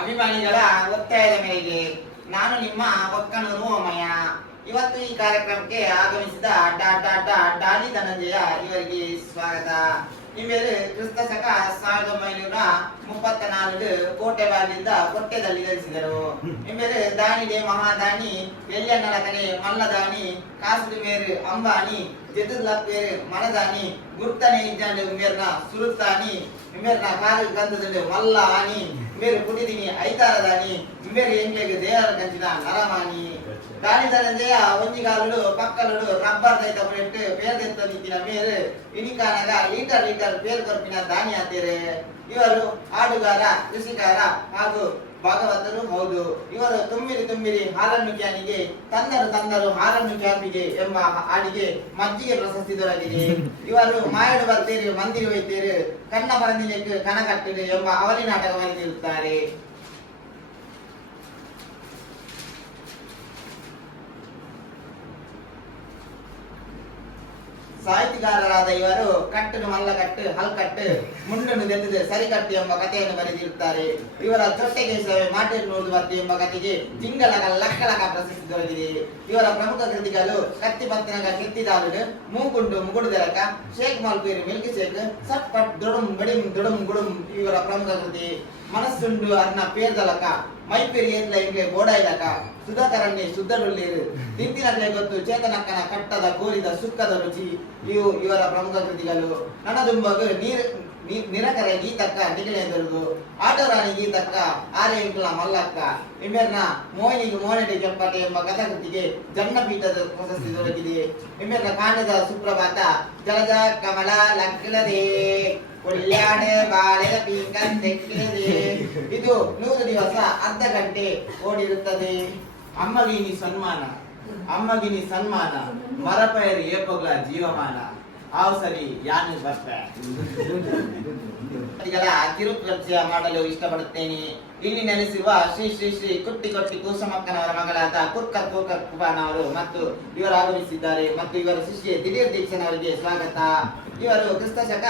ಅಭಿಮಾನಿಗಳ ಒತ್ತಾಯದ ಮೇರೆಗೆ ನಾನು ನಿಮ್ಮ ಒಕ್ಕನೂರು ಓಮಯ್ಯ ಇವತ್ತು ಈ ಕಾರ್ಯಕ್ರಮಕ್ಕೆ ಆಗಮಿಸಿದ ಡಾಲಿ ಧನಂಜಯ ಇವರಿಗೆ ಸ್ವಾಗತ. ಇವರು ಕ್ರಿಸ್ತ ಶಕ 1934 ಕೋಟೆಬಾಗಿಲಿಂದ ಕೊಟ್ಟೆದಲ್ಲಿ ಧರಿಸಿದರು. ಇವರು ದಾನಿಡೆ ಮಹಾದಾನಿ ಎಲ್ಯನ್ನಲಕನೆ ಮಲ್ಲದಾನಿ ಕಾಸುಡು ಮೇರು ಅಂಬಾನಿ ಜೆದುಲ್ಲಕ್ ಬೇರು ಮನದಾನಿ ಗುರ್ತನೆ ಇಜ್ಜಂಡು ಮೇರ್ನ ಸುರುತ್ತಾನಿ ಮೇರ್ನ ಕಾಲು ಗಂಧದಲ್ಲಿ ಮಲ್ಲ ಆನಿ ಮೇರು ಪುಟಿದಿನಿ ಐತಾರದಾನಿ ಮೇರು ಎಂಗ್ಲೆಗೆ ದೇವರ ಕಂಚಿನ ನರಮಾನಿ. ದಾನಿ ಧನಂಜಯ ಒಂಜಿಗಾಲುಡು ಪಕ್ಕಲುಡು ರಬ್ಬರ್ ದೈತ ಬಿಟ್ಟು ಬೇರ್ದೆತ್ತ ನಿಂತಿನ ಮೇರು ಇಣಿಕಾನಾಗ ಲೀಟರ್ ಬೇರು ಕೊರ್ಪಿನ ದಾನಿ ಆತೇರೆ. ಇವರು ಹಾಡುಗಾರ, ಕೃಷಿಕಾರ ಹಾಗೂ ಭಾಗವತರು ಹೌದು. ಇವರು ತುಂಬಿರಿ ಹಾಲನ್ನು ಕ್ಯಾನಿಗೆ ತಂದರು ಹಾಲನ್ನು ಕ್ಯಾಪಿಗೆ ಎಂಬ ಹಾಡಿಗೆ ಮಜ್ಜಿಗೆ ಪ್ರಶಸ್ತಿ ದೊರಕಿದೆ. ಇವರು ಮಾಯಡು ಬರ್ತೀರಿ ಮಂದಿರ ಒಯ್ತೀರಿ ಕಣ್ಣ ಬರಂದಿನಕ್ಕೆ ಕಣ ಕಟ್ಟಿರಿ ಎಂಬ ಅವಳಿ ನಾಟಕ ಬರೆದಿರುತ್ತಾರೆ. ಸಾಹಿತ್ಯಗಾರರಾದ ಇವರು ಕಟ್ಟನು ಮಲ್ಲಕಟ್ಟು ಹಲ್ಕಟ್ಟು ಮುಂಡನ್ನು ದೆತ್ತದು ಸರಿಕಟ್ಟು ಎಂಬ ಕಥೆಯನ್ನು ಬರೆದಿರುತ್ತಾರೆ. ಇವರ ಜೊತೆಗೆ ಮಾಟೆನ್ನೋದು ಬರ್ತಿ ಎಂಬ ಕಥೆಗೆ ಜಿಂಗಲಗ ಲಕ್ಕಲಕ ಪ್ರಶಸ್ತಿ ದೊರೆತಿದೆ. ಇವರ ಪ್ರಮುಖ ಕೃತಿಗಳು ಕತ್ತಿ ಪತ್ತಿನಗ ಕೆತ್ತಿದಾಲು ಮೂಗುಂಡು ಮುಗುಡುದೆಲಕ ಶೇಖ್ ಮಾಲ್ಪೇರು ಮಿಲ್ಕಿ ಶೇಖ್ ಸಟ್ಪಟ್ ದೊಡಂ ಬಡಿಂ ದೊಡಂ ಗುಡುಂ ಇವರ ಪ್ರಮುಖ ಕೃತಿ. ಮನಸ್ಸುಂಡು ಅರ್ನ ಪೇರ್ದಲಕ ಮೈಪೇರಿ ಏನ್ಲ ಇಂಗ್ಲೆ ಗೋಡಾಯಿಲಕ ಸುಧಾಕರಣ್ಯ ಶುದ್ಧರುಳ್ಳೀರು ತಿಂತಿನಲ್ಲೇ ಗೊತ್ತು ಚೇತನಕ್ಕನ ಕಟ್ಟದ ಕೋರಿದ ಸುಕ್ಕದ ರುಚಿ ಇವು ಇವರ ಪ್ರಮುಖ ಕೃತಿಗಳು. ನನ್ನದುಂಬಗ ನಿರಕರ ಗೀತಕ್ಕ ನಿಗಳೆಂದರುದು ಆಟೋರಾಣಿ ಗೀತಕ್ಕ ಆರೆ ಇಂಕ್ಲ ಮಲ್ಲಕ್ಕ ಇಮ್ಮೆರ್ನ ಮೋಹಿನಿಗೆ ಮೋಹನಡಿ ಕೆಂಪಟೆ ಎಂಬ ಕಥಾಕೃತಿಗೆ ಜನ್ನಪೀಠದ ಪ್ರಶಸ್ತಿ ದೊರಕಿದೆ. ಇಮ್ಮೆರ್ನ ಕಾಂಡದ ಸುಪ್ರಭಾತ ಜಲಜ ಕಮಲ ಲಕ್ಕಿಳದೆ ಒಳ್ಳ್ಯಾಡ ಬಾಳೆದ ಪೀಂಕನ್ ತೆಕ್ಕಿದೆ. ಇದು 100 ದಿವಸ ಅರ್ಧ ಗಂಟೆ ಓಡಿರುತ್ತದೆ. ಅಮ್ಮಗಿನಿ ಸನ್ಮಾನ ಮರಪಯರಿ ಏಪಗ್ಲ ಜೀವಮಾನ ಆವ್ ಸರಿ ಯಾನು ಬರ್ತ ಕಿರುಪರಿಚಯ ಮಾಡಲು ಇಷ್ಟಪಡುತ್ತೇನೆ. ಇಲ್ಲಿ ನೆಲೆಸಿರುವ ಶ್ರೀ ಶ್ರೀ ಶ್ರೀ ಕುಟ್ಟಿ ಕೂಸಮಕ್ಕನವರ ಮಗಳಾದ ಕುಕ್ಕರ್ ಕುಬಾನವರು ಮತ್ತು ಇವರು ಆಗಮಿಸಿದ್ದಾರೆ ಮತ್ತು ಇವರ ಶಿಷ್ಯೆ ದಿಢೀರ್ ದೀಕ್ಷನವರಿಗೆ ಸ್ವಾಗತ. ಇವರು ಕ್ರಿಸ್ತ ಶಕ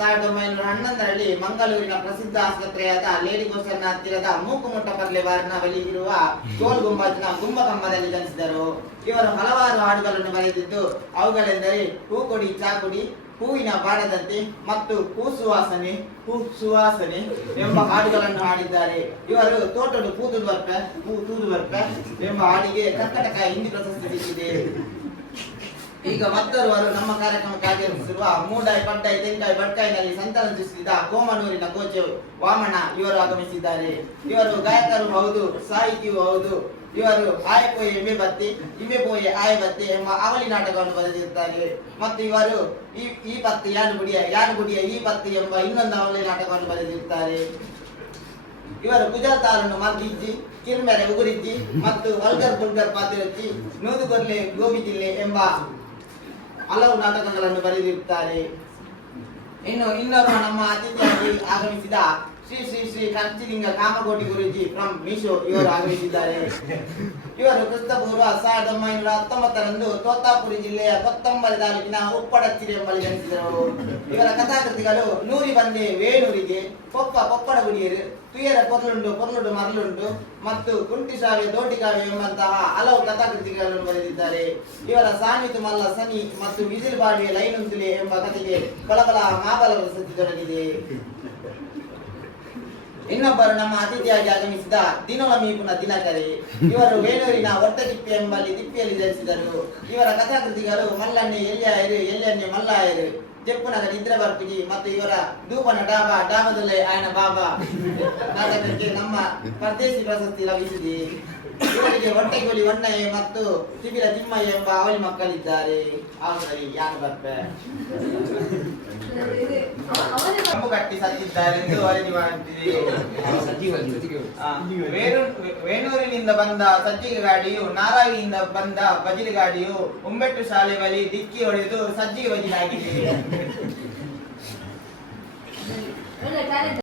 1911ರಲ್ಲಿ ಮಂಗಳೂರಿನ ಪ್ರಸಿದ್ಧ ಆಸ್ಪತ್ರೆಯಾದ ಲೇಡಿ ಗೋಸರ್ನ ಹತ್ತಿರದ ಮೂಕುಮುಟ್ಟ ಪರ್ಲೆವಾರಿನ ಬಳಿ ಇರುವ ಗೋಲ್ ಗುಂಬಜ್ನ ಗುಂಬಕಂಬದಲ್ಲಿ ಜನಿಸಿದರು. ಇವರು ಹಲವಾರು ಹಾಡುಗಳನ್ನು ಬರೆದಿದ್ದು ಅವುಗಳೆಂದರೆ ಹೂ ಕೊಡಿ ಚಾಕುಡಿ, ಹೂವಿನ ಬಾಡದಂತೆ ಮತ್ತು ಹೂ ಸುವಾಸನೆ ಎಂಬ ಹಾಡುಗಳನ್ನು ಹಾಡಿದ್ದಾರೆ. ಇವರು ತೋಟಡು ತೂದು ಬರ್ಪೆ ಎಂಬ ಹಾಡಿಗೆ ಕರ್ನಾಟಕ ಹಿಂದಿ ಪ್ರಶಸ್ತಿ ಸಿಕ್ಕಿದೆ. ಈಗ ಮತ್ತೊರುವರು ನಮ್ಮ ಕಾರ್ಯಕ್ರಮಕ್ಕೆ ಆಗಮಿಸಿರುವ ಮೂಡಾಯಿ ಪಡ್ಡಾಯಿ ತೆಂಕಾಯಿ ಬಡ್ಕಾಯಿನಲ್ಲಿ ಸಂತಾನ ಸೃಷ್ಟಿಸಿದ ಕೋಮನೂರಿನ ಕೋಚೆ ವಾಮನ ಇವರು ಆಗಮಿಸಿದ್ದಾರೆ. ಇವರು ಗಾಯಕರು ಹೌದು, ಸಾಹಿತಿಯೂ ಹೌದು. ಇವರು ಆಯಪೋಯೆ ಎಮ್ಮೆ ಬತ್ತಿ ಇಮ್ಮೆ ಪೋಯೆ ಆಯ ಬತ್ತಿ ಎಂಬ ಅವಳಿ ನಾಟಕವನ್ನು ಬರೆದಿರುತ್ತಾರೆ ಮತ್ತು ಇವರು ಈ ಪತ್ತಿ ಯಾನು ಗುಡಿಯ ಈ ಪತ್ತಿ ಎಂಬ ಇನ್ನೊಂದು ಅವಳಿ ನಾಟಕವನ್ನು ಬರೆದಿರುತ್ತಾರೆ. ಇವರು ಗುಜರಾತಾರನ್ನು ಮರ್ಗಿಜ್ಜಿ ಕಿರ್ಮೆರೆ ಉಗುರಿಜ್ಜಿ ಮತ್ತು ವಲ್ಗರ್ ಬುಲ್ಗರ್ ಪಾತಿರಚ್ಚಿ ನೂದುಗೊರ್ಲೆ ಗೋಬಿಜಿಲ್ಲೆ ಎಂಬ ಹಲವು ನಾಟಕಗಳನ್ನು ಬರೆದಿರುತ್ತಾರೆ. ಇನ್ನೊಬ್ಬ ನಮ್ಮ ಅತಿಥಿಯಾಗಿ ಆಗಮಿಸಿದ ಶ್ರೀ ಶ್ರೀ ಶ್ರೀ ಕಂಚಿಲಿಂಗ ಕಾಮಕೋಟಿ ಗುರುಜಿ ಫ್ರಮ್ ಮೀಶೋ ಇವರು ಆಗಮಿಸಿದ್ದಾರೆ. ಇವರು ಕ್ರಿಸ್ತಪೂರ್ವ 1919ರಂದು ತೋತಾಪುರಿ ಜಿಲ್ಲೆಯ ಕೊತ್ತಂಬರಿ ತಾಲೂಕಿನ ಉಪ್ಪಡಚ್ಚಿರಿ ಎಂಬಲ್ಲಿ ಜನಿಸಿದರು. ಇವರ ಕಥಾಕೃತಿಗಳು ನೂರಿ ಬಂದೆ ವೇಣೂರಿಗೆ ಪೊಪ್ಪಡ ಗುಡಿಯರು ತುಯರ ಪೊರ್ಲುಡು ಮರಳುಂಡು ಮತ್ತು ಕುಂಟಿಸಾವೆ ದೋಟಿಕಾವೆ ಎಂಬಂತಹ ಹಲವು ಕಥಾಕೃತಿಗಳನ್ನು ಬರೆದಿದ್ದಾರೆ. ಇವರ ಸಾನಿತು ಮಲ್ಲ ಸನಿ ಮತ್ತು ವಿಜಿಲ್ ಬಾಡಿಯ ಲೈನುಂತುಲೆ ಎಂಬ ಕಥೆಗೆ ಬಲಬಲ ಮಾಬಲ ಪ್ರಶಸ್ತಿ ದೊರಕಿದೆ. ಇನ್ನೊಬ್ಬರು ನಮ್ಮ ಅತಿಥಿಯಾಗಿ ಆಗಮಿಸಿದ ದಿನೋಳ ಮೀಪುನ ದಿನಕರಿ ಇವರು ವೇಣೂರಿನ ಒಟ್ಟದಿಪ್ಪೆ ಎಂಬಲ್ಲಿ ದಿಪ್ಪೆಯಲ್ಲಿ ಜನಿಸಿದರು. ಇವರ ಕಥಾಕೃತಿಗಳು ಮಲ್ಲಣ್ಣೆ ಎಲ್ಲಿಯನ್ನೇ ಮಲ್ಲಾಯರು ಜಪ್ಪುನಗ ನಿದ್ರೆ ಬರ್ಪಿಡಿ ಮತ್ತು ಇವರ ದೂಪನ ಡಾಬದಲ್ಲೇ ಆಯನ ಬಾಬಾ ನಾಟಕಕ್ಕೆ ನಮ್ಮ ಪರದೇಶಿ ಪ್ರಶಸ್ತಿ ಲಭಿಸಿದೆ. ಇವರಿಗೆ ಹೊಟ್ಟೆಗೋಲಿ ಹೊನ್ನಯ್ಯ ಮತ್ತು ತಿಬಿರ ತಿಮ್ಮಯ್ಯ ಎಂಬ ಅವಳಿ ಮಕ್ಕಳಿದ್ದಾರೆ. ಅವರಲ್ಲಿ ಯಾನು ಬರ್ಪೆ ಕಂಬು ಕಟ್ಟಿ ಸತ್ತಿದ್ದಾರೆಂದು ವರದಿ ಮಾಡುತ್ತಿದೆ. ವೇಣೂರಿನಿಂದ ಬಂದ ಸಜ್ಜಿಗೆ ಗಾಡಿಯು ನಾರಾಯಣಿಯಿಂದ ಬಂದ ಬಜಿಲಿ ಗಾಡಿಯು ಉಂಬೆಟ್ಟು ಶಾಲೆ ಬಳಿ ಡಿಕ್ಕಿ ಹೊಡೆದು ಸಜ್ಜಿಗೆ ಬಜಿಲಾಗಿದೆ.